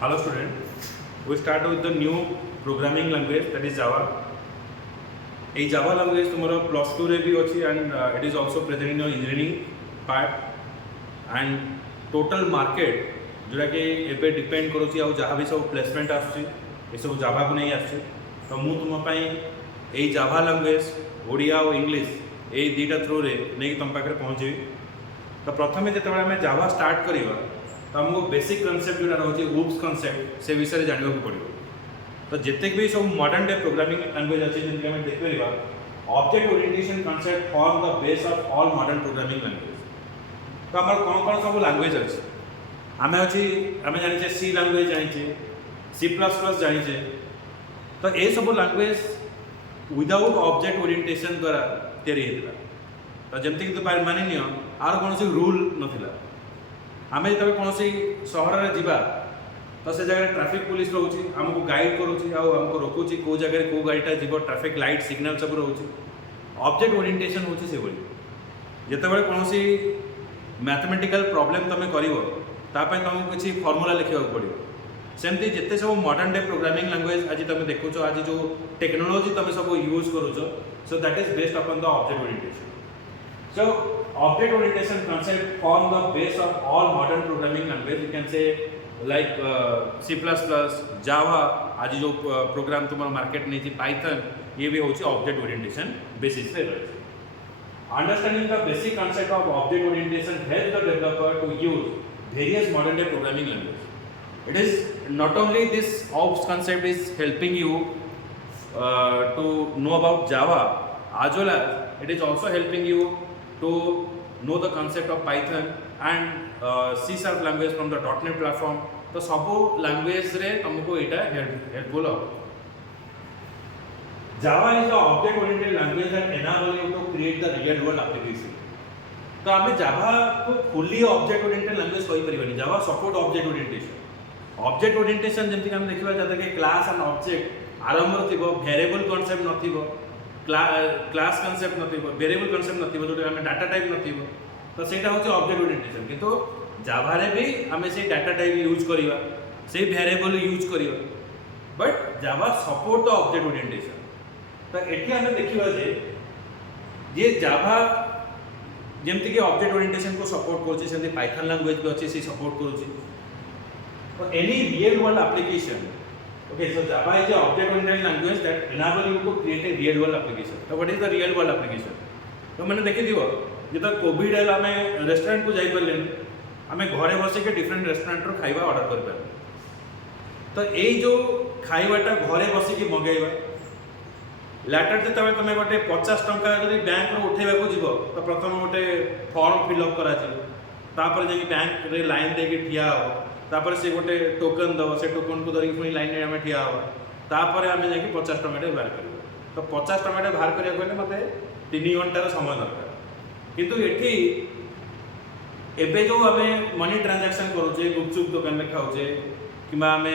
Hello student, we start with the new programming language that is Java. A Java language tomorrow plus 2 रे भी अच्छी and it is also present in your engineering part and total market जोटा कि एबे depend करूची आ जहाँ भी सब प्लेसमेंट आसुची ये सब जावा को नहीं आसुची तो मु तुम पाई ए जावा लैंग्वेज ओडिया और इंग्लिश ए दीटा थ्रू रे नहीं तुम पाखे पहुँची तो प्रथम जिते आम जावा स्टार्ट करवा तो आमको बेसिक कनसेप्ट जोटा रोचे वुप्स कनसेप्ट से विषय जानवा पड़ो तो जिते भी सब मॉडर्न डे प्रोग्रामिंग लैंग्वेज अच्छे जमी आम देखिए object orientation concept form the base of all modern programming language तो आम कौन कौन सब लैंग्वेज अच्छे आम अच्छी आम जाने सी लैंग्वेज जाने सी प्लस प्लस जाने तो ये सब लैंग्वेज विदाउट ऑब्जेक्ट ओरिएंटेशन द्वारा तैयारी होता तो जमती कि मानि नि आर कौन रूल नाला आम जो कौन सहर में जावा तो से जगह ट्रैफिक पुलिस रोचे आमको गाइड करुच्ची आमको रोकुची कौ जगह कौ गाड़ीटा जीव ट्रैफिक लाइट सिग्नल सब रोचे ऑब्जेक्ट ओरिएंटेशन होची से जितेबाला कौन मैथमेटिकल प्रॉब्लम तुम कर तुमको किसी फॉर्मूला लिखा पड़ो सेमती जिते सब मॉडर्न डे प्रोग्रामिंग लैंग्वेज आज तुम देखुच आज जो टेक्नोलॉजी तुम सब यूज करुच so that is based upon the object orientation so object orientation concept form the base of all modern programming language you can say like C++, Java आज जो programme तुम्हारा मार्केट नहीं थी पाइथन ये भी होची ऑब्जेक्ट ओरिएंटेशन बेसिस पे रहे understanding the basic concept of object orientation help the developer to use various modern day programming language it is not only this ops concept is helping you to know about Java as well as it is also helping you to know the concept of Python and C# language from the .NET platform तो सब language रे तुमको एटा helpful हो Java is the object oriented language that enable you to create the real world application तो आम जावा को fully object oriented language कहि परिबनी जावा support object orientation जमती आम देखिबा जाता कि क्लास एंड ऑब्जेक्ट आरंभ थिबो वेरिएबल कांसेप्ट नथिबो क्लास कांसेप्ट नथिबो वेरिएबल कांसेप्ट नथिबो जोटा आम डाटा टाइप नथिबो तो सेटा होचे ऑब्जेक्ट ओरिएंटेशन किंतु जावा रे भी आम से डाटा टाइप यूज करिवा से वेरिएबल यूज करिवा but Java support the object orientation तो एठी आम देखिबा जे ये जावा जमती कि ऑब्जेक्ट ओरिएंटेशन को सपोर्ट करुच्ची पाइथन लैंग्वेज भी अच्छी से सपोर्ट करुच्ची any real world application okay so Java is a object oriented language that enable you to create a real world application तो what is the real world application तो मैंने देखी दियो जेता कोविड है आम रेस्टोरेंट को जाई परले आम घरे बस के डिफरेंट रेस्टोरेंट रो खाइबा ऑर्डर कर पारे तो ये जो खाइबाटा घरे बस की मंगाइबा लैटर जो तुम गोटे 50 टंका जब बैंक रो उठेबा जीव तो प्रथम गोटे फॉर्म फिलअप करापर जा बैंक रे लाइन देके ठिया हो तापर से गोटे टोकन दब से टोकन को धरिक पुणी लाइन में ठिया हो तापर आम जा 50 टंका बाहर कर तो 50 टंका बाहर करा मत 3 घंटार समय दरकार किंतु एठी एबे जो आम मनी ट्रांजैक्शन करुचे गुपचुप दुकान में खाऊे कि आम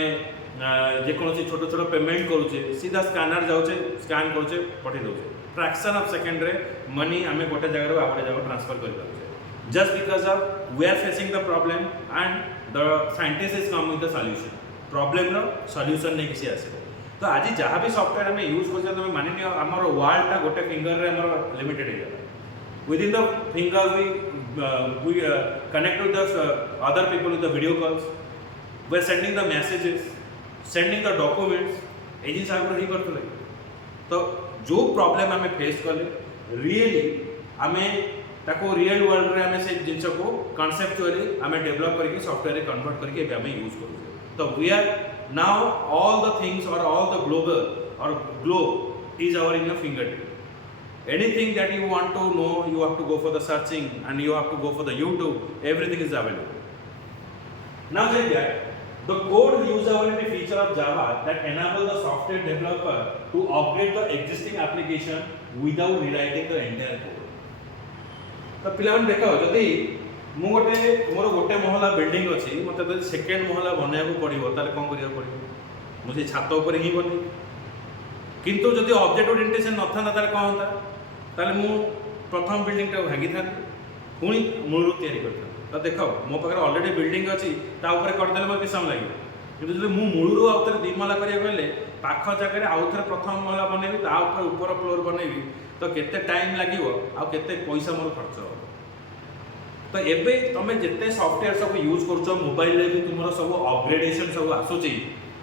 जेकोसी छोट छोट पेमेंट करुचे सीधा स्कानर जाऊे स्कान करुचे पठे दौचे फ्रैक्शन ऑफ सेकेंड रे मनी आम गोटे जगह आ गोटे जगह ट्रांसफर कर पारे just because of we are facing the problem and the scientist is come with the solution problem रो सॉल्यूशन नहीं किसी आसे तो आज जहाँ भी सॉफ्टवेयर आम यूज कर तुम मानि नियो आमर वर्ल्डटा गोटे फिंगर रे आमर लिमिटेड हो गला within the finger we connect with the other people with the video calls we are sending the messages sending the documents ये जिन आगे ही करते तो जो प्रॉब्लम आम फेस कले रियली आम ताको रियल वर्ल्ड रे आम से जिन को कॉन्सेप्चुअली आम डेवलप करके सॉफ्टवेयर कन्वर्ट करके आम यूज कर तो we are now all the things और ऑल द ग्लोबल और globe is our in your finger tip anything that you want to know you have to go for the searching and you have to go for the YouTube everything is available now that the code usability feature of Java that enable the software developer to upgrade the existing application without rewriting the entire code. तो पिलावन देखो जदि मु गोटे मोर गोटे महला building अछि मते जदि सेकंड महला बनाया पड़ो ताले कोन करिया पड़ो मुझे छात ऊपर ही बनी किंतु जदि ऑब्जेक्ट ओरिएंटेशन न था ताले कोन होता ताले मु प्रथम बिल्डिंग टा भागी था पुणी मूल तैयारी करता तो देख मो पाखे ऑलरेडी बिल्डिंग अच्छी ता ऊपर करदेले मत किस समय लगे କିନ୍ତୁ ଯଦି ମୁଁ ମୂଳରୁ ଆଉ ଥରେ 2 ମହଲା କରିବାକୁ ହେଲେ ପାଖ ଜାଗାରେ ଆଉ ଥରେ ପ୍ରଥମ ମହଲା ବନେଇବି, ତା ଉପରେ ଉପର ଫ୍ଲୋର ବନେଇବି, ତ କେତେ ଟାଇମ୍ ଲାଗିବ ଆଉ କେତେ ପଇସା ମୋର ଖର୍ଚ୍ଚ ହେବ। ତ ଏବେ ତମେ ଯେତେ ସଫ୍ଟୱେयर ସବୁ ୟୁଜ୍ କରୁଛ, ମୋବାଇଲରେ ବି ତୁମର ସବୁ ଅପଗ୍ରେଡେସନ୍ ସବୁ ଆସୁଛି।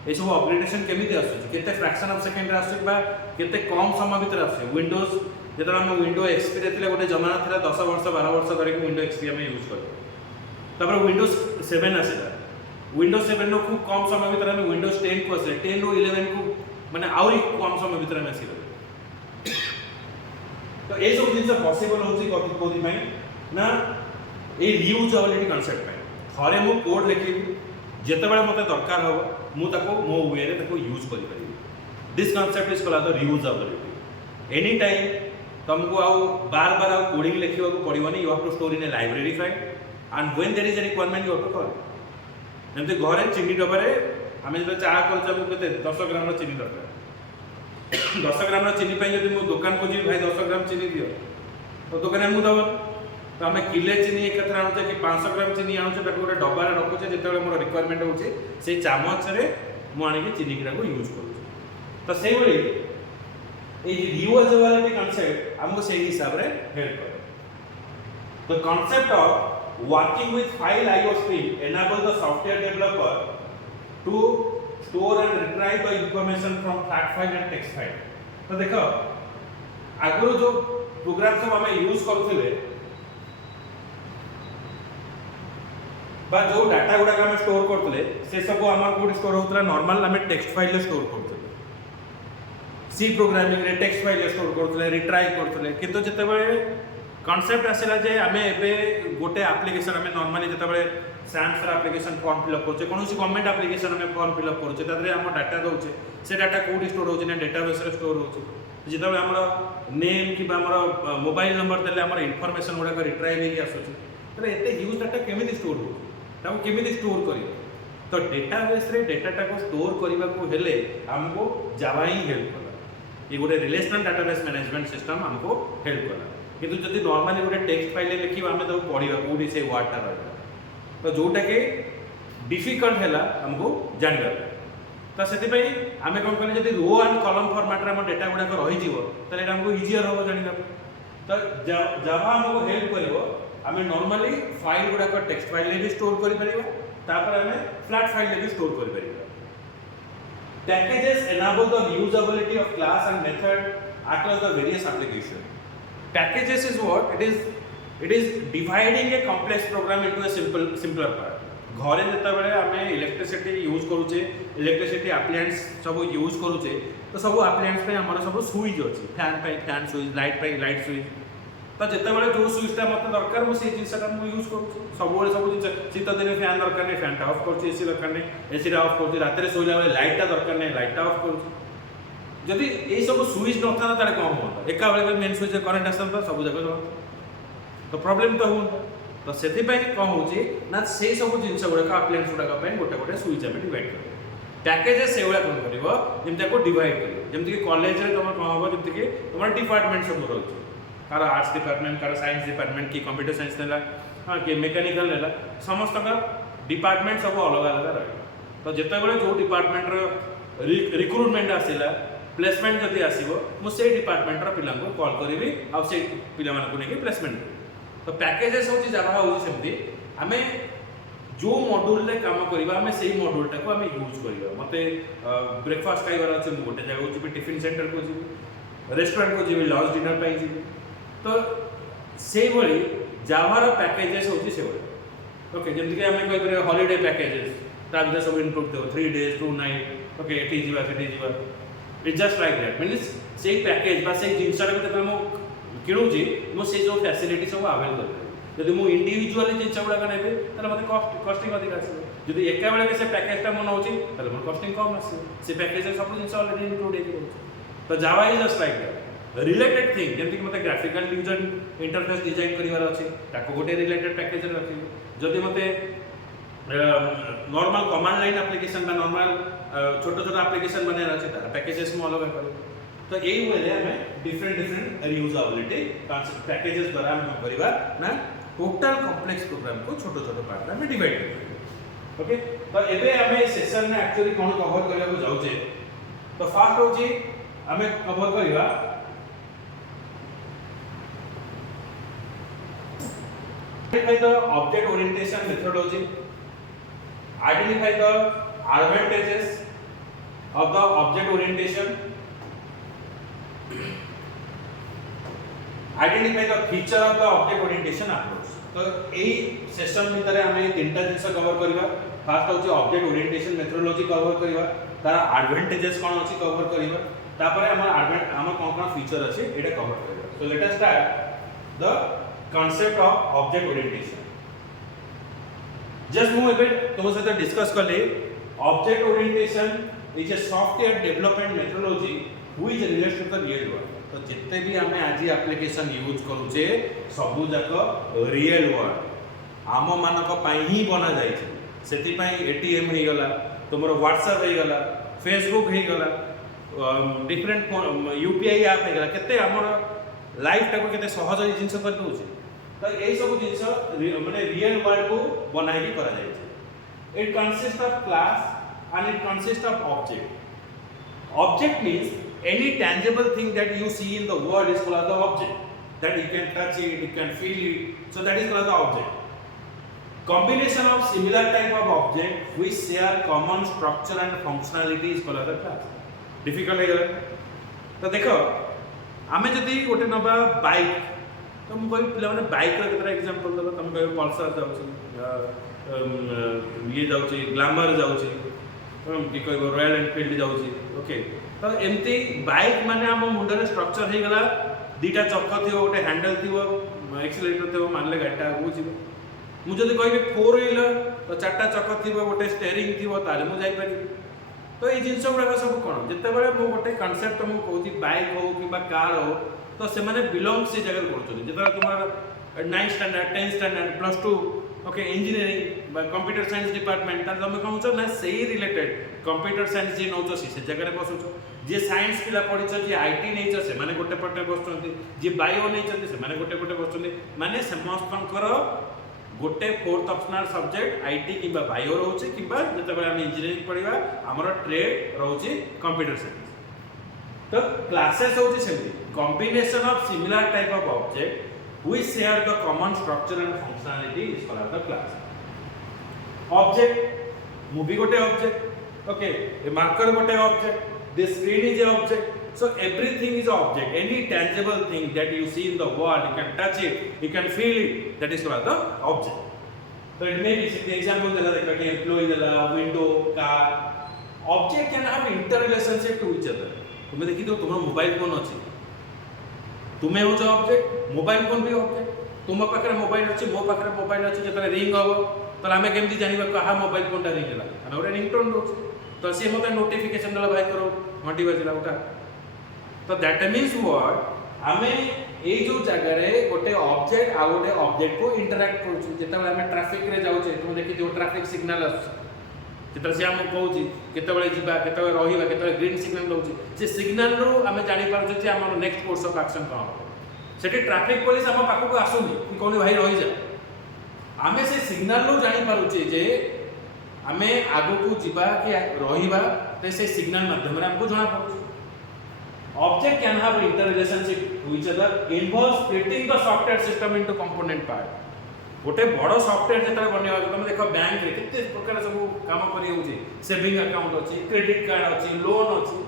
ये सब अपग्रेडेशन केमिति आसुची, केते फ्रैक्शन ऑफ सेकंड रे आसुची बा केते कम समय भितर आसुची। विंडोज जेतरा हम विंडो एक्सपी रे थिले गोटे जमाना थिला 10 वर्ष 12 वर्ष धरि विंडो एक्सपी हम यूज करते। तापर विंडोज 7 आसिला, विंडोज 7 रो खूब कम समय भितर हम विंडोज 10 को आसे, 10 रो 11 को माने आउरी कम समय भितर हम आसिला। तो ए सब जिंस पॉसिबल होची कोथि पई ना ए रीयूजेबिलिटी कांसेप्ट पई। थरे मु कोड लिखिबी, जेतेबेले मते दरकार हो मु ताको मो वे रे ताको यूज करि परिबी। This concept is called the reusability. Any time तुमको आउ बार बार आउ कोडिंग लिखिबा को पड़िबनी। You have to store in a library file and when there is a requirement you have to call. जंते घरे चीनी डबारे आमे जे चा कर जब केते 10 ग्राम रो चीनी दरकार, 10 ग्राम रो चीनी पई जदि मु दुकान को जी भाई 10 ग्राम चीनी दियो, तो दुकान मु दबो। तो आम किले चीनी एक आनुचे कि 500 ग्राम चीनी आनुचे, गोटे डबारे रखुचे, जिते मोर रिक्वायरमेंट होचे से चामच रे मु आनिक चीनी को यूज करूँ। तो से रीयूजेबिलिटी कांसेप्ट हमको से हिसाब रे हेल्प करे। The concept of working with file IO stream enable the software developer to store and retrieve the information from flat file and text file. तो देखो आगु जो प्रोग्राम सब हमें यूज करथिले बा जो डाटा गुडा हम स्टोर करते से सब आम कोड स्टोर होता नॉर्मल आम टेक्स्ट फाइल स्टोर करते, सी प्रोग्रामिंग रे टेक्स्ट फाइल स्टोर करते, रिट्राइव करते। किंतु जितेबाला कॉन्सेप्ट आसला जे आमे एबे गोटे एप्लिकेशन आमे नॉर्मली जितेबाला सैम्स रा एप्लिकेशन फॉर्म फिलअप करछे, कोनोसी गवर्नमेंट एप्लिकेशन आमे फॉर्म फिलअप करछे, तादरे हम डाटा दउछे, से डाटा कोड स्टोर होछे ना डेटाबेस रे स्टोर होछे। जितेबाला हमर नेम कि हमर मोबाइल नंबर देले हमर इंफॉर्मेशन गुडा को रिट्राइव हे आसुछे, तो एते ह्यूज डाटा केमिति स्टोर हो ताको केमिति स्टोर करियो। तो डेटाबेस रे डाटा को स्टोर करबा को हेले हमको जावा ही हेल्प कला। ये गोटे रिलेशनल डाटाबेस मैनेजमेंट सिस्टम हमको हेल्प कला। किंतु जदि नॉर्मली गोटे टेक्स्ट फाइल लिखिबा हमें तो पढिबा कोडी से वर्ड टा रहबा, तो जोटा के डिफिकल्ट हैला हमको जानिबा। तो सेति पई हमें कोन कहले जदि रो एंड कॉलम फॉर्मेट रे हम डाटा गुडा को रहि जीवो तले हमको इजियर हो जानिबा। तो जावा हमको हेल्प करिवो। आमे नॉर्मली फाइल गुडा को टेक्स्ट फाइल ले भी स्टोर करि परिबा, तापर आमे फ्लैट फाइल ले भी स्टोर करि परिबा। Packages enable the usability of class and method across the various application. Packages is what it is dividing a complex program into a simpler part. घरे जता बेले आमे इलेक्ट्रिसिटी यूज करूचे, इलेक्ट्रिसिटी एप्लायंस सब यूज करूचे, तो सब एप्लायंस पे हमर सब स्विच अछि, फैन पे फैन स्विच, लाइट पे लाइट स्विच। तो जिते बड़े जो स्विचटा मत दरकार मु से जिनसटा मु यूज करूँ सब जिन शीत दिन फैन दरकार नहीं फैनटा ऑफ कर, एसी दरकार नहीं एसीटा ऑफ कर, रात शोला बेले लाइटटा दरकार नहीं लाइटटा ऑफ कर। जदि ये सब स्विच न था ताले कौन होता एका बेले मेन स्विच करंट आसता सब जगह, तो प्रॉब्लम तो होता। तो से कौन होची ना से सब जिनस गुड़ाक अप्लायंस गुड़ाक गोटे गोटे स्विच आम डिवाइड कर। पैकेजेस से भाया कौन कर जमी डिवाइड कर, जमीक कॉलेज में तुम कौन हम जमीक तुम डिपार्टमेंट सब रही, car arts department, car science department, कि कंप्यूटर साइंस नेला, हाँ कि मेकानिकल नेला, समस्त का डिपार्टमेंट सब अलग अलग रही। तो जितेबाला जो डिपार्टमेंट रिक्रुटमेंट आसला प्लेसमेंट जदि आसो मुझे डिपार्टमेंट पिला कॉल करी आउ से पिला नहीं प्लेसमेंट। तो पैकेजेस हूँ जावा होमती आम जो मॉड्यूल रे काम करवा आम से मॉड्यूलटा को आम यूज करवा। मत ब्रेकफास्ट खाइबार अच्छे मुझे गोटे जगह जी टिफिन सेंटर को जी, रेस्टोरेंट को जी, लंच डिनर पर जी। तो से भली जावार पैकेजेस होची से भली ओके, जमती आम कह हॉलीडे पैकेजेस ता भीतर सब इनक्लूड देव 3 days 2 night ओके एठी जीवा सेठी जीवा। It just like that means से पैकेज बा से जिनसटा को मु किणुची मु से जो फैसिलिटी सब अवेल कर। जदि मु इंडिविजुअली जिनस गुडा नेबे ताले मते कॉस्टिंग अधिक आसीबो, जदि एका बेले से पैकेजटा मु नउची ताले मोर कॉस्टिंग कम आसीबो। से पैकेज सब जिनस ऑलरेडी इनक्लूड हे होची। तो Java is just like that related thing. जमती कि मते ग्राफिकल यूजर इंटरफेस डिजाइन करिवार अछि ताको गोटे रिलेटेड पैकेज रे रखिबो। जदि मते नॉर्मल कमांड लाइन एप्लीकेशन बा नॉर्मल छोट छोट एप्लीकेशन बनेर अछि तार पैकेजेस मु अलग करिबो। तो एई वे हमें डिफरेंट रीयूजेबिलिटी कांसेप्ट पैकेजेस द्वारा हम करिबा ना टोटल कॉम्प्लेक्स प्रोग्राम को छोट छोट पार्ट में डिवाइड करिबो। ओके। तो एबे आमे सेशन में एक्चुअली कोन कवर करिया को जाउचे तो फास्ट होची आमे cover करिवा identify the object orientation methodology, identify the advantages of the object orientation, identify the feature of the object orientation approach. तो एई सेशन भितर आमे तीनटा जिंस कवर करिवा फास्ट होची ऑब्जेक्ट ओरिएंटेशन मेथोडोलॉजी कवर करिवा तार एडवांटेजेस कोन अछि कवर करिवा तापर हमर कोन फीचर अछि एटा कवर करिवा so let us start the concept of object orientation. Just move a bit तुम साथ डिस्कस कर ले object orientation is a software development methodology which relates to the real world. तो जितने भी हमें आज एप्लीकेशन यूज करूचे सबु जाक रियल वर्ल्ड आम मानक पाई ही बना जाई छै सेति पाई एटीएम हे गला तुमरो व्हाट्सएप हे गला फेसबुक हे गला डिफरेंट यूपीआई ऐप हे गला केते हमर लाइफ टाको केते सहज जिंस कर दोचे तो यही सब जिंस माने रियल वर्ल्ड को बनाई भी करा जाय छै it consist of class and it consist of object means any tangible thing that you see in the world is called the object that you can touch it you can feel it so that is called the object combination of similar type of object which share common structure and functionality is called the class difficult है तो देखो आमे जदी गोटे नबा bike तो हम कोई पिला माने बाइक रा केतरा एग्जांपल दबा तुम कहबे पल्सर जाउची ये जाउची ग्लैमर जाउची कि कहबो रॉयल एनफील्ड जाउची ओके तो एमती बाइक माने हम मुंडरे स्ट्रक्चर हे गला दीटा चक्का थिवो गोटे हैंडल थिवो एक्सीलरेटर थिवो मानले गाडीटा आगु जिवो मु जदी कहबे फोर व्हीलर तो चारटा चक्का थिवो गोटे स्टीयरिंग थिवो ताले मु जाई पारि तो ये जिनस गुडा सब कोन जते बेले मु गोटे कांसेप्ट मु कहूची बाइक हो किबा कार हो तो से माने बिलोंग से जगह करछोनी जेतरा तुम्हारा 9th standard 10th standard plus 2 okay engineering बा कंप्यूटर साइंस डिपार्टमेंट तार तुम कहूछ ना सेही रिलेटेड कंप्यूटर साइंस जे नौछ से जगह बसुछ जे साइंस पिला पढिछ जे आईटी नैछ से माने गोटे पटे बसछन्ती जे बायो नैछ से माने गोटे गोटे बसछन्ती माने समस्तनकर गोटे फोर्थ ऑप्शनल सब्जेक्ट आईटी किबा बायो रहउछ किबा जते बेले हम इंजीनियरिंग पढिबा हमर ट्रेड रहउछ कंप्यूटर साइंस तो क्लासेस होउछ सेमती combination of similar type of object which share the common structure and functionality is called the class. Object, movie gote object, okay, a marker gote object, this screen is an object. So everything is an object. Any tangible thing that you see in the world, you can touch it, you can feel it. That is called the object. So it may be the example that like employee, window, car. Object can have interrelationship to each other. तुम देखी तो तुम्हारा mobile phone अच्छी तुम्हें हो object mobile phone भी object तुम पाखे मोबाइल अच्छे मो पाखे मोबाइल अच्छे जो रिंग हम तो आम केमती जानवा क्या मोबाइल फोनटा रिंग है आम गोटे रिंगटोन दौर तो सी मतलब नोटिफिकेशन देला भाई तोर घंटी बाजिला उठा तो दैट मीन्स व्हाट आम ये जो जगह गोटे ऑब्जेक्ट आ गोटे ऑब्जेक्ट को इंटरैक्ट करूँ जिते आम ट्रैफिक रे जाऊे तुम देखी ट्रैफिक सिग्नल आसुचे से आम कहूँ केतबे जीवा केतबे रहिबा केतबे ग्रीन सिग्नल दउची से सिग्नल रो आमे जानि पारछु जे हमर नेक्स्ट कोर्स ऑफ एक्शन कोन हो सेठी ट्रैफिक पुलिस हम पाखु आसुनी कि कोनी भाई रहि जा आमे से सिग्नल रो जानि पारुचे जे आमे आगु को जीवा कि रहिबा ते से सिग्नल माध्यम रे हमको जणा पड़छ object can have interrelationship to each other involve splitting the software system into component part गोटे बड़ सॉफ्टवेयर जेता बनेवा तुम देख बैंक रे केते प्रकार सब काम करी होउची सेविंग अकाउंट अछि क्रेडिट कार्ड अछि लोन अछि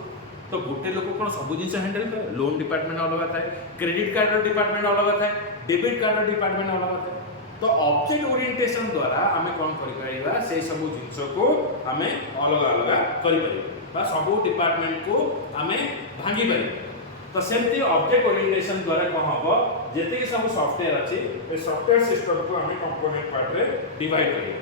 तो गोटे लोक कोन सब जिंस हैंडल करे लोन डिपार्टमेंट अलग थाए क्रेडिट कार्ड रो डिपार्टमेंट अलग थाए डेबिट कार्ड रो डिपार्टमेंट अलग थाए तो ऑब्जेक्ट ओरिएंटेशन द्वारा हमें कोन करि परिबा से सब जिंस को हमें अलग अलग करि परिबा बा सब डिपार्टमेंट को हमें भांगी परिबा तो सेमती ऑब्जेक्ट ओरिएंटेशन द्वारा कौन हम जिते सब सॉफ्टवेयर अच्छी ए सॉफ्टवेयर सिस्टम को हमें कंपोनेंट पार्ट रे डिवाइड करिया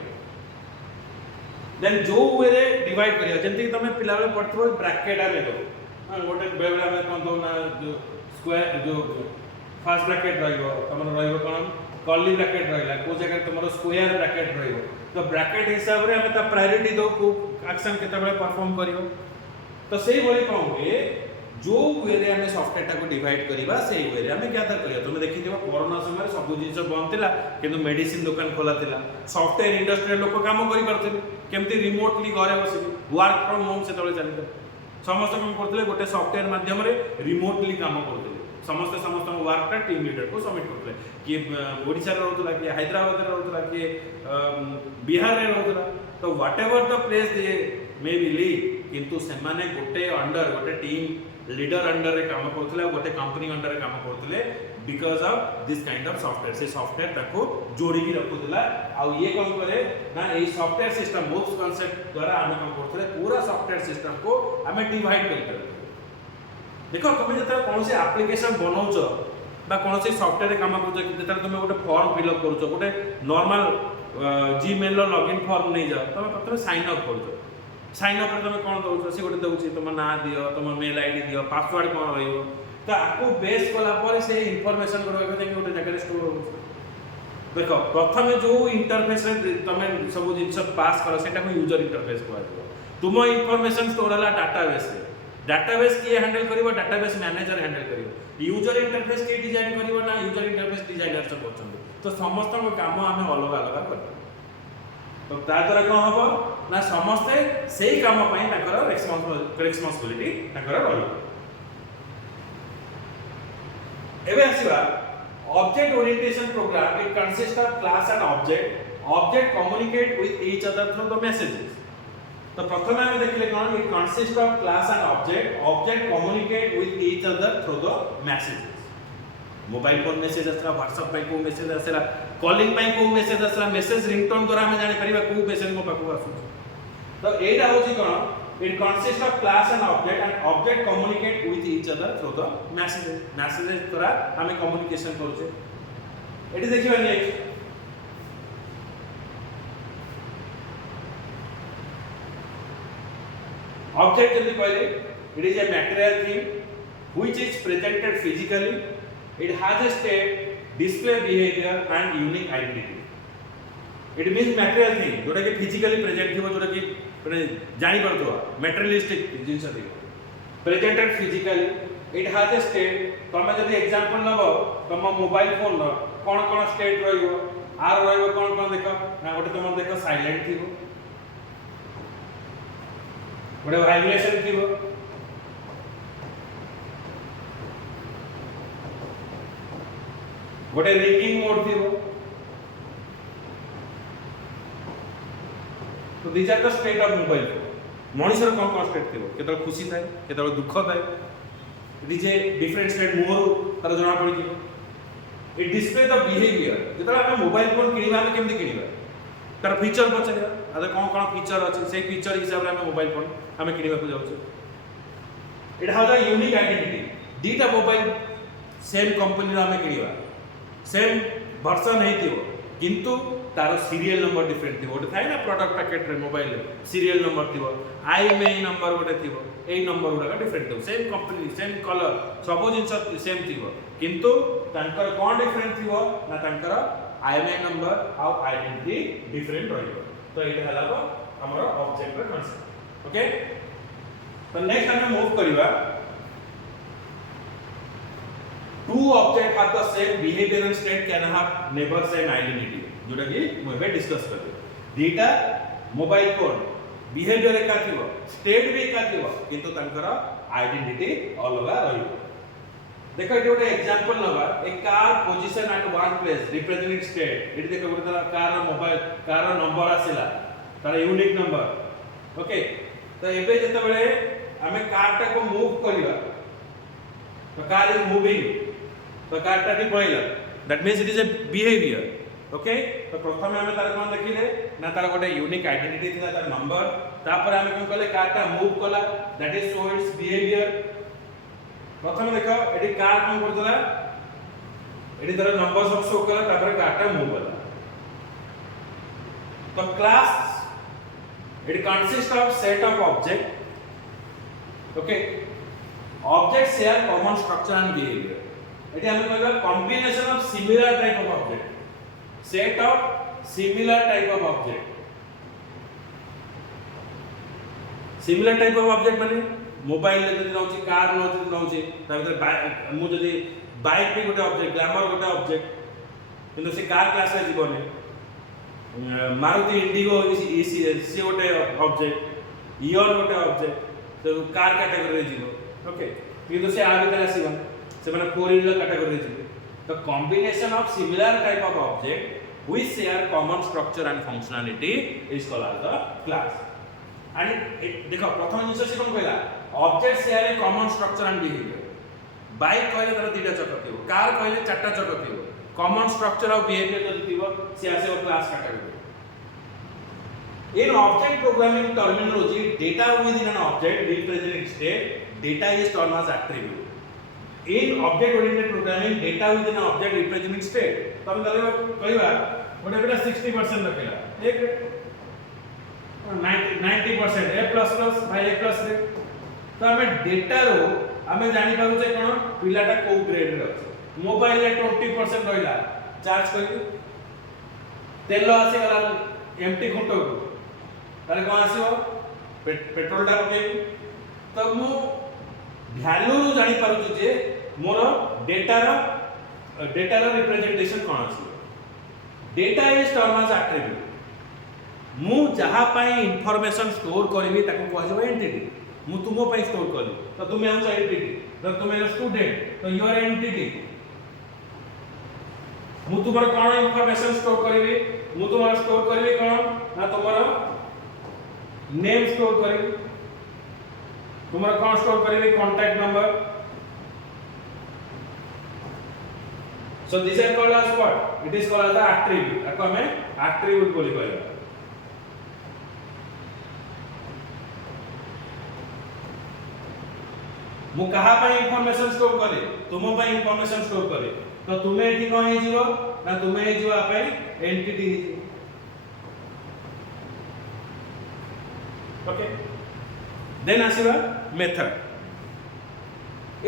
देन जो वे रे डिवाइड करिया जंती तमे पिला बेले पड़थबो ब्रैकेट आमे दो गोटे बेबला में कोन दो ना जो स्क्वायर जो फर्स्ट ब्रैकेट रहइबो तमरो रहइबो कोन कर्ली ब्रैकेट रहइला को जगह तमरो स्क्वायर ब्रैकेट रहइबो तो ब्रैकेट हिसाब रे हमें ता प्रायोरिटी दो को एक्शन केते बेले परफॉर्म करियो तो सेही भली कहूंगे जो वे रे आमे सॉफ्टवेयर टाको डिवाइड करिबा से वे रे आमे गैदर करिया तुमे देखिथिबा कोरोना समय रे सब जिंस बंद थिला किंतु मेडिसिन दुकान खोला थिला सॉफ्टवेयर इंडस्ट्री लोक काम करि परथिले केमति रिमोटली घरे बसी वर्क फ्रॉम होम से तळे चली समस्त काम करथिले गोटे सॉफ्टवेयर माध्यम रे रिमोटली काम करथिले समस्त समस्त वर्क का टीम लीडर को सबमिट करथिले कि ओडिसा रे रहउतला कि हैदराबाद रे रहउतला कि बिहार रे रहउतला तो whatever the place they may be ली किंतु से माने गोटे अंडर गोटे टीम लीडर अंडर रे काम करथिले गोटे कंपनी अंडर रे काम करथिले because of this kind of software से सॉफ्टवेयर ताको जोड़ी की रखुतला आ ये काम करे ना a software system moves concept द्वारा हम काम करथिले पूरा सॉफ्टवेयर सिस्टम को हमें डिवाइड कर देखो तुम जब कौन से एप्लिकेशन बनाउछ बा कौन से सॉफ्टवेयर रे काम करूछ कि तुम गोटे फॉर्म फिल अप करूछ गोटे नॉर्मल जीमेल रो लॉगिन फॉर्म नहीं जाओ तुम प्रथम साइन अप करूछ साइन अप रे तुम कोन दउछ से गोटे दउछ तुम ना दियो तुम मेल आईडी दियो पासवर्ड कोन रहइबो तो आपको बेस कला पर से इंफॉर्मेशन को गोटे जगह स्टोर हो देखो प्रथम जो इंटरफेस रे तुम सब जिंस पास कर सेटा को यूजर इंटरफेस को तुम इंफॉर्मेशन स्टोर हला डाटाबेस के हैंडल करिवो डाटाबेस मैनेजर हैंडल करिवो यूजर इंटरफेस के डिजाइन करिवो ना यूजर इंटरफेस डिजाइनर सब करछन तो समस्त काम हमें अलग अलग कर तो ता द्वारा कोन हबो ना समस्त सेही काम पई ताकर रिस्पांसिबिलिटी ताकर रहइबो एबे आसीबा object orientation program it consist of class and object communicate with each other through the messages तो प्रथम हम देखले कोन it consist of class and object communicate with each other through the messages mobile phone message असला WhatsApp पे को message असला calling पे को मैसेज असला मैसेज रिंगटोन द्वारा हम जानि परिबा को मैसेज मो पाकु आसु तो एटा होची कोन it consist of class and object communicate with each other through the messages द्वारा हम कम्युनिकेशन करछे एटी देखिबा नेक्स्ट ऑब्जेक्ट जल्दी कहले it is a material thing which is presented physically it has a state display behavior and unique identity it means material thing जोटा कि physically present थिबो जोटा कि माने जानि परथो materialistic जिंस थिबो presented physically it has a state तमे जदी एग्जांपल नबो तम मोबाइल फोन न कोन कोन स्टेट रहिबो आर रहिबो कोन कोन देखो ना गोटे तम देखो साइलेंट थिबो गोटे वाइब्रेशन थिबो गोटे रिंगिंग मोड थिबो तो this are the state of mobile phone मनुष्य कोन कोन स्टेट थिबो केतल खुशी थाए केतल दुख थाए it is a different state मोर तार जना पड़ी कि इट डिस्प्ले द बिहेवियर जेतल हम मोबाइल फोन किनिबा हम केमति किनिबा तार फीचर पछरिया अदर कोन कोन फीचर अछि से फीचर हिसाब रे हम मोबाइल फोन हम किनिबा को जाउछ it has a unique identity दीटा मोबाइल सेम कंपनी रा हम किनिबा सेम वर्जन हेतिबो किंतु तार सीरियल नंबर डिफरेंट थिबो ओटे थाय ना प्रोडक्ट पैकेट रे मोबाइल सीरियल नंबर थिबो आईएमआई नंबर ओटे थिबो एई नंबर उडा डिफरेंट थिबो सेम कंपनी सेम कलर सब जिंस सेम थिबो किंतु तांकर कोन डिफरेंट थिबो ना तांकर आईएमआई नंबर आ आइडेंटिटी डिफरेंट रहिबो तो एटा हलाबो हमर ऑब्जेक्ट रे कॉन्सेप्ट ओके तो नेक्स्ट हम move करिवा two objects have the same behavior and state can have never same identity जोटा कि मोबे डिस्कस करबे दीटा मोबाइल फोन बिहेवियर एका थिबो स्टेट भी एका थिबो किंतु तांकर आइडेंटिटी अलग रहिबो देखो एटा गोटे एग्जांपल नबा a car position at one place representing state एटी देखो गोटे कार मोबाइल कार नंबर आसिला तार यूनिक नंबर ओके तो एबे जते बेले हमें कार टा को मूव करिवा तो कार इज मूविंग तो कार टा पळैला that means it is a behaviour okay तो प्रथम हमें तार कोन देखिले ना तार गोटे यूनिक आइडेंटिटी थिला तार नंबर तापर हमें कोन कहले कार टा मूव कला that is show it's behaviour प्रथम देखो एटी कार कोन करतला एटी तार नंबर सब शो कला तापर कार टा मूव कला तो class it consist of set of object okay object share common structure and behaviour eighty हम कहबा combination of similar type of object set of similar type of object similar type of object माने mobile जदि नौछि car नौछि ता भीतर मु जदि bike भी गोटे ऑब्जेक्ट ग्लैमर गोटे ऑब्जेक्ट किंतु से कार क्लास रे जीवने मारुति इंडिगो सी गोटे ऑब्जेक्ट इयन गोटे ऑब्जेक्ट तो कार कैटेगरी रे जीवो ओके किंतु से आ भीतर आसीबा से माने फोर व्हीलर कैटेगरी रे जीवो the combination of similar type of object which share common structure and functionality is called as the class and देखो प्रथम जिंस से कोन कहला object share a common structure and behavior bike कहले तार दुटा चक्र थिबो कार कहले चारटा चक्र थिबो common structure और behavior जदि थिबो से आसे class category in object programming terminology data within an object represents state data is termed as attribute in object oriented programming data within an object represents state तब तले कहबा गोटे बेटा 60% रखेला एक 90% a plus by a plus रे तो हमें डेटा रो हमें जानि पाउ जे कोन पिलाटा को ग्रेड रे अछि मोबाइल रे 20% रहला चार्ज करी तेल आसी गला एम्प्टी घंटो ताले कोन आसीबो पेट्रोल टा पके तो मु भ्यालु जानि पारु जे मोर डेटा रो रिप्रेजेंटेशन कोन अछि data is term as attribute मु जहा पई इंफॉर्मेशन स्टोर करबी ताको कहजो एंटिटी मु तुमो पई स्टोर करबी तो तुमे हम एंटिटी तो तुमे स्टूडेंट तो यू आर एंटिटी मु तुमर कोन इंफॉर्मेशन स्टोर करबी मु तुमर स्टोर करबी कोन ना तुमर नेम स्टोर करबी तुमर कोन स्टोर करबी contact number so these are called as what it is called as the attribute ako ame attribute boli कहबा मु कहा पई इंफॉर्मेशन स्टोर करे तुमो पई इंफॉर्मेशन स्टोर करे तो तुमे एठी कोन हे जीरो ना तुमे हे जीवा पई एंटिटी ओके देन आसीबा method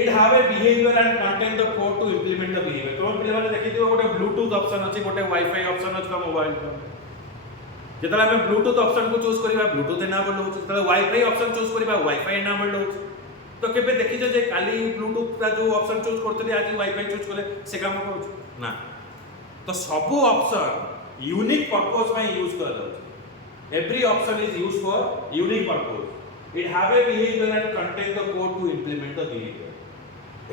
it have a behavior and contain the code to implement the behavior तो पिले माने देखि दियो गोटे ब्लूटूथ ऑप्शन अछि गोटे वाईफाई ऑप्शन अछि मोबाइल पर जेतला हम ब्लूटूथ ऑप्शन को चूज करिबा ब्लूटूथ एनेबल होछ जेतला वाईफाई ऑप्शन चूज करिबा वाईफाई एनेबल होछ तो केबे देखि जे काली ब्लूटूथ का जो ऑप्शन चूज करतली आज वाईफाई चूज करे से काम करूछ ना तो सब ऑप्शन यूनिक पर्पस में यूज कर दो every option is used for unique purpose it have a behavior and contain the code to implement the behavior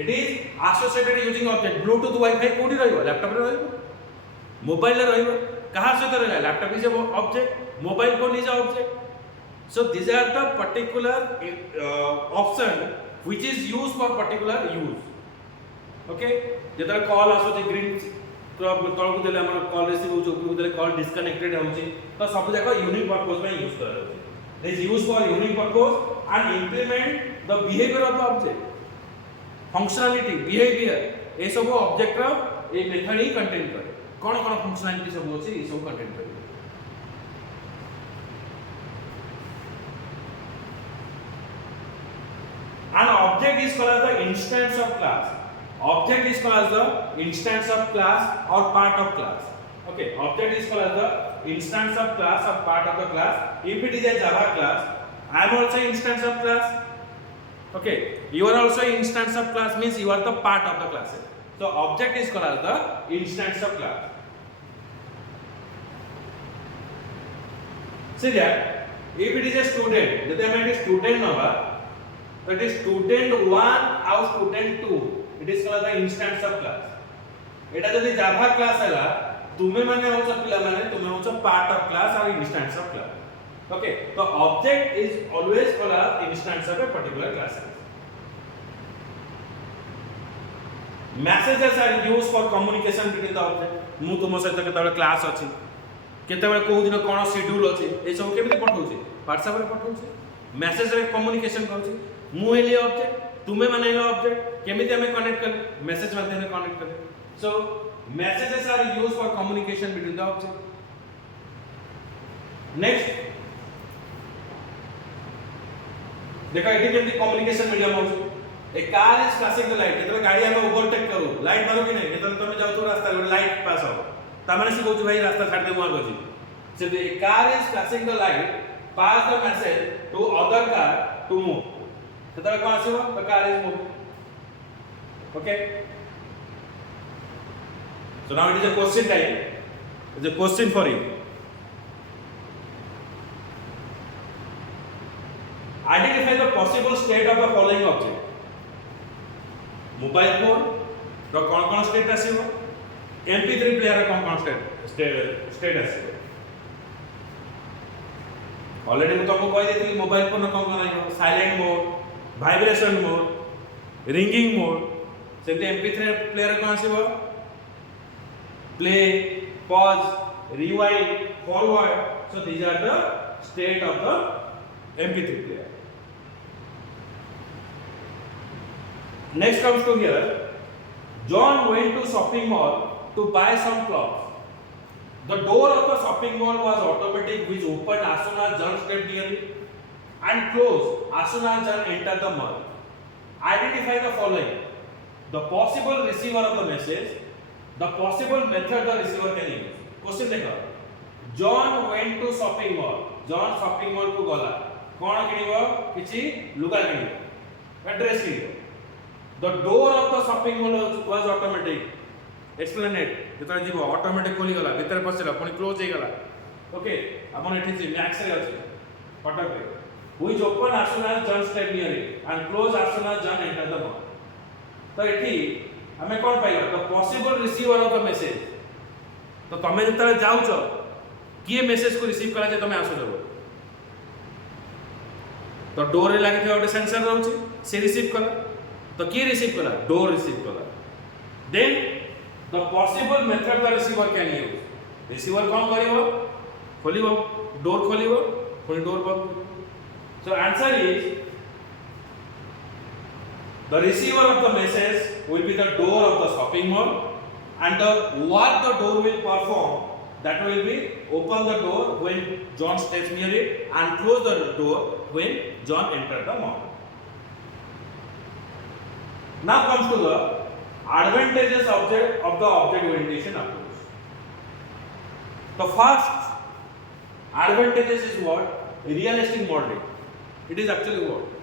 it is associated using object bluetooth wi-fi कोडी रहइबो लैपटॉप रे रहइबो mobile रे रहइबो कहां से तो रहला laptop is a object mobile phone is a object so these are the particular option which is used for particular use okay जेतरा call आसो जे ग्रीन तो तळकु देले हमर कॉल रिसीव हो उपरु देले कॉल डिस्कनेक्टेड होउची तो सब जाका यूनिक पर्पस में यूज कर रहउची This is used for unique purpose and implement the behavior of the object. Functionality, behavior, ये सब object रा ये method ही contain करे. कौन functionality सब होची ये सब contain करे. An object is called as the instance of class. Object is called as the instance of class or part of class. Okay, object is called as the instance of class or part of the class. If it is a Java class, I am also instance of class. Okay, you are also instance of class means you are the part of the class. So object is called as the instance of class. See that if it is a student, जब हमें student नवा, तो it is student 1 और student 2. It is called the instance of class. एटा जदि Java class हैला तुमे माने होछ पिला माने तुमे होछ पार्ट ऑफ क्लास और इंस्टेंस ऑफ क्लास ओके तो object is always called as instance of a particular class messages are used for communication between the object मु तुम सहित केतबे क्लास अछि केतबे को दिन कोन शेड्यूल अछि ए सब केमिति पठौछि व्हाट्सएप रे पठौछि मैसेज रे कम्युनिकेशन करछि मु हेली ऑब्जेक्ट तुमे माने ऑब्जेक्ट केमिति हमें कनेक्ट कर मैसेज माध्यम से कनेक्ट कर सो messages are used for communication between the object next देखा एटी केमती कम्युनिकेशन मीडियम होछ a car is crossing the light जेतले गाड़ी हम ओवरटेक करू लाइट मारो कि नहीं जेतले तुम जाउ तो रास्ता रे लाइट पास हो ता माने से कहू भाई रास्ता छाड़ दे मु आगो छी से a car is crossing the light pass the message to other car to move সেটা কোন আসিব the car is moving. Okay, so now it is a question time. It's a question for you. Identify the possible state of the following object. Mobile phone ର कोन कोन state आसीबो, MP3 player ର कोन कोन state आसीबो. Already मैं तुमको कहि देथि mobile phone रो कोन कोन आइबो, silent mode, vibration mode, ringing mode. सेमते MP3 प्लेयर कोन आसीबो, play, pause, rewind, forward. So these are the state of the MP3 player. Next comes to here. John went to shopping mall to buy some clothes. The door of the shopping mall was automatic, which opened as soon as John stepped near it and closed as soon as John entered the mall. Identify the following: the possible receiver of the message, the possible method the receiver can use. Question देखो. John went to shopping mall. John shopping mall को गला. कौन किनिबो? किछि लुगा किनिबो. Dress किनिबो. The door of the shopping mall was automatic. Explain it. जेतरा जीवो automatic खोली गला, भीतर पसिला, पुनी क्लोज हे गला. ओके, अपन एठी छी मैक्स रे अछि. कटक रे. Which open as soon as John stepped near it and close as soon as John entered the mall. तो एठी हमें कोन pilo? The possible receiver of the message. तो तमे जेतरा जाउछो, किए मेसेज को रिसीव करा जे तमे आसो जरो. तो डोर रे लागि थे ओटे सेंसर रहउछि, से रिसीव कला. तो किए रिसीव कला? डोर रिसीव कला. Then the possible method the receiver can use. Receiver कौन करिवो? खोलिवो, डोर खोलिवो, पुनी डोर बंद. So answer is the receiver of the message will be the door of the shopping mall, and the what the door will perform, that will be open the door when John steps near it and close the door when John enters the mall. Now comes to the advantages of the object orientation approach. The first advantages is what? Realistic modeling. It is actually what?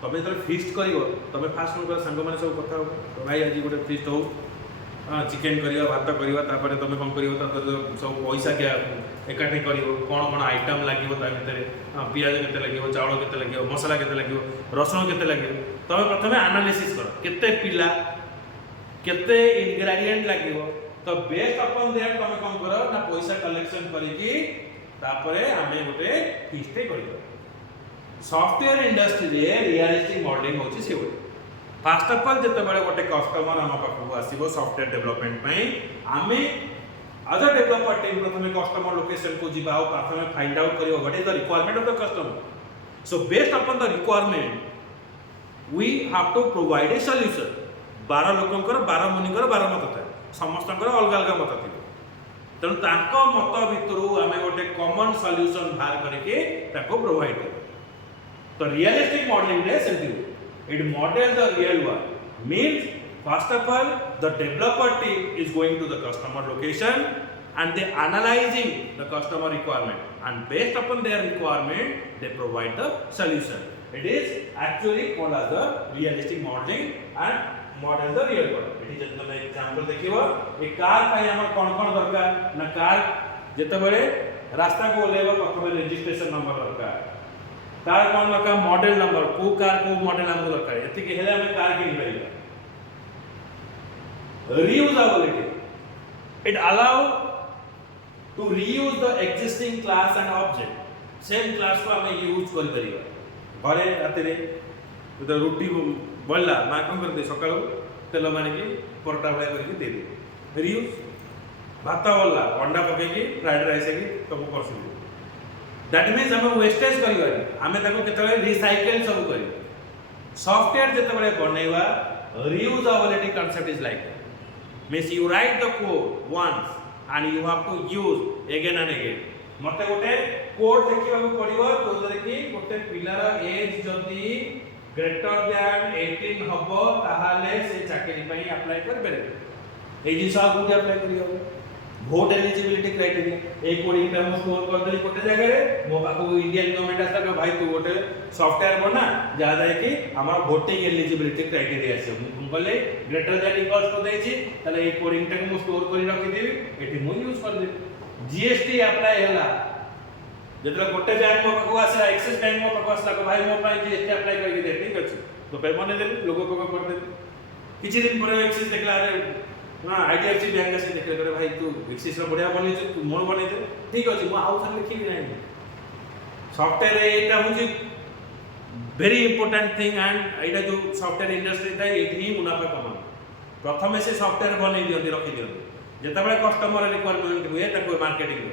तबे जब fixed करिवो तबे fast मन कर संग माने सब कथा हो तो भाई आज गोटे फिक्स्ड हो चिकन करियो भात करियो तापर तबे कोन करियो त सब पैसा के एकाठी करियो कोन कोन आइटम लागिवो ता भितरे पियाज केते लागिवो चावल केते लागिवो मसाला केते लागिवो रसुण केते लागिवो तबे प्रथमे एनालिसिस करो केते पिला केते इंग्रेडिएंट लागिवो तो बेस्ड अपन देयर तमे कोन करो ना पैसा कलेक्शन करिकी तापरे हमें गोटे फिक्स्ड करियो. सॉफ्टवेयर इंडस्ट्री रे रियलिस्टिक मॉडलिंग होची सेवो. फर्स्ट ऑफ ऑल जते बळे गोटे कस्टमर हम पाखु आसीबो सॉफ्टवेयर डेवलपमेंट पई आमे अदर डेवलपर टीम प्रथमे कस्टमर लोकेशन को जिबा और प्रथमे फाइंड आउट करियो what is the requirement of the customer. So based upon the requirement we have to provide a solution. 12 लोकंकर 12 मुनिकर 12 मत थाए, समस्तंकर अलग अलग मत थिबो. तेणु ताको मत भितरु आमे गोटे कॉमन सॉल्यूशन बाहर करके ताको प्रोवाइड करू. तो रियलिस्टिक मॉडलिंग रे सेमति it model the real world means first of all the developer team is going to the customer location and they analyzing the customer requirement and based upon their requirement they provide the solution. It is actually called as the realistic modeling and model the real world. It is just an example देखिबो ए car पय हमर कोन कोन दरकार ना car जेते बेले रास्ता को लेबो प्रथमे रजिस्ट्रेशन नंबर दरकार कार कोन का मॉडल नंबर को कार को मॉडल हमको दरकार एति के हेले हमें कार किन परिबा. Reusability it allow to reuse the existing class and object. Same class को हमें यूज करि परिबा. घरे राति रे तो रोटी बल्ला मा कोन कर दे सकाळो तेल माने की परोटा फ्राई करके दे दे. रियूज भात बल्ला अंडा पके की फ्राइड राइस की तको करसी. दैट मीन्स हम वेस्टेज करियो हमें ताको केतले रिसाइकल सब करियो. सॉफ्टवेयर जते बळे बनेवा reusability concept is like that. Means you write the code once and you have to use again and again. मते गोटे कोड देखिबा को पड़िबो जोदरे की गोटे पिलार एज जदी ग्रेटर देन 18 हबो ताहाले से चाकरी पई अप्लाई कर बेरे. ए जिसा गुड अप्लाई करियो vote eligibility criteria ए कोडिंग टा मो स्टोर कर देली कोटे जगह रे मो पाको इंडियन गवर्नमेंट आसा के भाई तू गोटे सॉफ्टवेयर बना जा जाय कि हमर वोटिंग एलिजिबिलिटी क्राइटेरिया से हम बोले ग्रेटर दैन इक्वल्स टू देछि तले ए कोडिंग टा मो स्टोर करि रखि देबी एठी मो यूज कर देबी जीएसटी अप्लाई होला जेतला गोटे बैंक मो पाको आसे एक्सिस बैंक मो पाको आसला के भाई मो पाई जीएसटी अप्लाई करि दे ठीक अछि तो पे मने देबी लोगो को कर देबी किछि दिन पर एक्सिस देखला रे ना आईडीएफसी बैंक से देखले करे भाई तू एक्सिस रो बढ़िया बनै तू मोर बनै दे ठीक अछि मो आउ थन लिखि नै सॉफ्टवेयर एटा होची वेरी इंपोर्टेंट थिंग एंड एटा जो सॉफ्टवेयर इंडस्ट्री था एठी ही मुनाफा कमान प्रथमे से सॉफ्टवेयर बनै दियंती रखि दियंती जेतबे कस्टमर रिक्वायरमेंट हुए ताको मार्केटिंग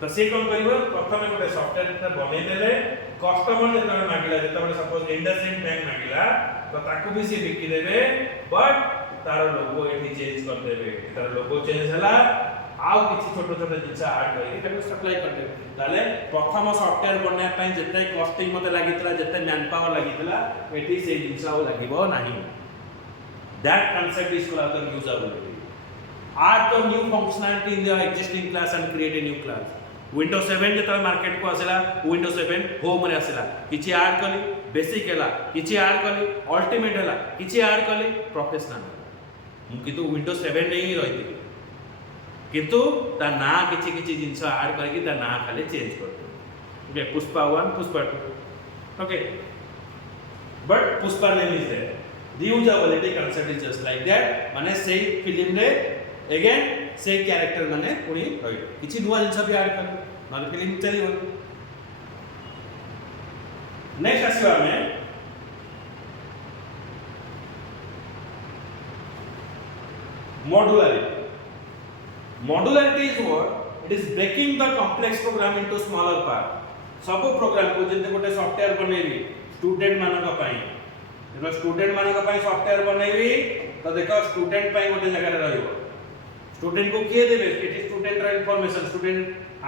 तो से कोन करिवो प्रथमे गोटे सॉफ्टवेयर बनै देले कस्टमर जेतबे मागिला जेतबे सपोज इंडस्ट्रियल बैंक मागिला तो ताको भी से बिकि देबे बट तार लोगो एठी चेंज कर देबे तार लोगो चेंज हला आउ किछि छोट छोट जिंसा ऐड करी ताको सप्लाई कर देबे ताले प्रथम सॉफ्टवेयर बनया पय जते कॉस्टिंग मते लागितला जते मैन पावर लागितला एठी से जिंसा हो लागिबो नाही that concept is called the usability add the new functionality in the existing class and create a new class Windows 7 जेतबे market को आसेला Windows 7 होम रे आसेला किछि ऐड कली बेसिक हैला किछि ऐड कली अल्टीमेट हैला किछि ऐड कली प्रोफेशनल किंतु विंडोज 7 नहीं रही किंतु ता ना किछि किछि जिंस ऐड करके ता ना खाली चेंज कर दो okay Pushpa 1 Pushpa 2 okay but Pushpa name is there the usability concept is just like that माने से फिल्म रे अगेन से कैरेक्टर माने पुनी रही किछि नुवा जिंस भी ऐड कर माने फिल्म चलिबो नेक्स्ट आसीबा में Modularity. Modularity is what? It is breaking the complex program into smaller part. सब प्रोग्राम को जंते गोटे सॉफ्टवेयर बनेबी स्टूडेंट मानक पई देखो स्टूडेंट मानक पई सॉफ्टवेयर बनेबी तो देखो स्टूडेंट पई गोटे जगह रे रहइबो स्टूडेंट को किए देबे एटी स्टूडेंट रा इंफॉर्मेशन स्टूडेंट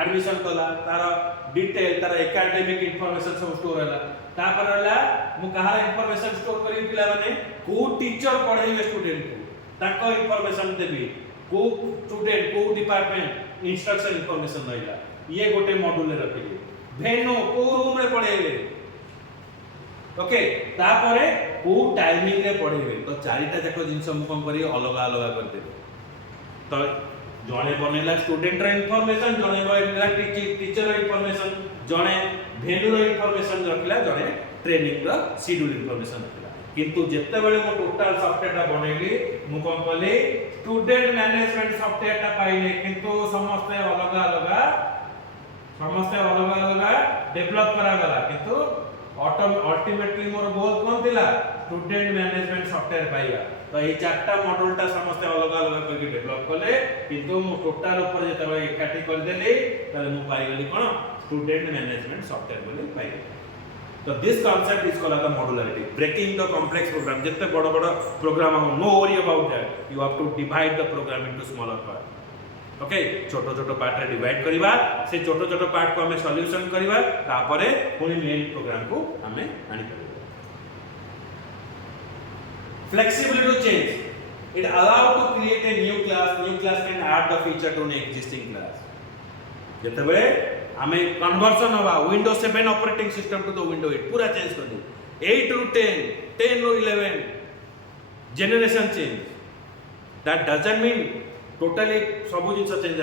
एडमिशन कला तार डिटेल तार एकेडमिक इंफॉर्मेशन सब स्टोर होला तापर होला मु कहार इंफॉर्मेशन स्टोर करी पिला माने को टीचर पढाइबे स्टूडेंट को ताको इंफॉर्मेशन देबी को स्टूडेंट को डिपार्टमेंट इंस्ट्रक्शन इंफॉर्मेशन रहिला ये गोटे मॉड्यूल रे रखिबे भेनो को रूम रे पढेबे ओके तापरे को टाइमिंग रे पढेबे तो चारिटा जाको जिंस मु कोन करी अलग अलग कर देबे तो जणे बनेला स्टूडेंट रा इंफॉर्मेशन जणे बनेला टीचर रा इंफॉर्मेशन जणे भेनु रा इंफॉर्मेशन रखिला जणे ट्रेनिंग रा शेड्यूल इंफॉर्मेशन रखिला किंतु जेते बेले मो टोटल सॉफ्टवेयर ता बनेली मु कोन कले स्टूडेंट मैनेजमेंट सॉफ्टवेयर ता पाइले किंतु समस्त अलग डेवलप करा गला किंतु अल्टीमेटली मोर गोल कोन थिला स्टूडेंट मैनेजमेंट सॉफ्टवेयर पाइबा तो ए चारटा मॉड्यूल ता समस्त अलग करके डेवलप कले किंतु मु टोटल ऊपर जेते बेले इकाठी कर देली तले मु पाइ गली कोन स्टूडेंट मैनेजमेंट सॉफ्टवेयर बोली पाइले So this concept is called the modularity, breaking the complex program. जितने बड़ा program हो, no worry about that. You have to divide the program into smaller part. Okay, छोटो part रे divide करिबा, से छोटो part को हमें solution करिबा, तापरे पुनी main program को हमें आनी करिबा. Flexibility to change. It allows to create a new class can add the feature to an existing class. जितने बड़े हमें कन्वर्जन होगा Windows 7 operating system to the window 8 पूरा चेंज कर दी 8 to 10 to 11 generation change that doesn't mean totally सब जिंस change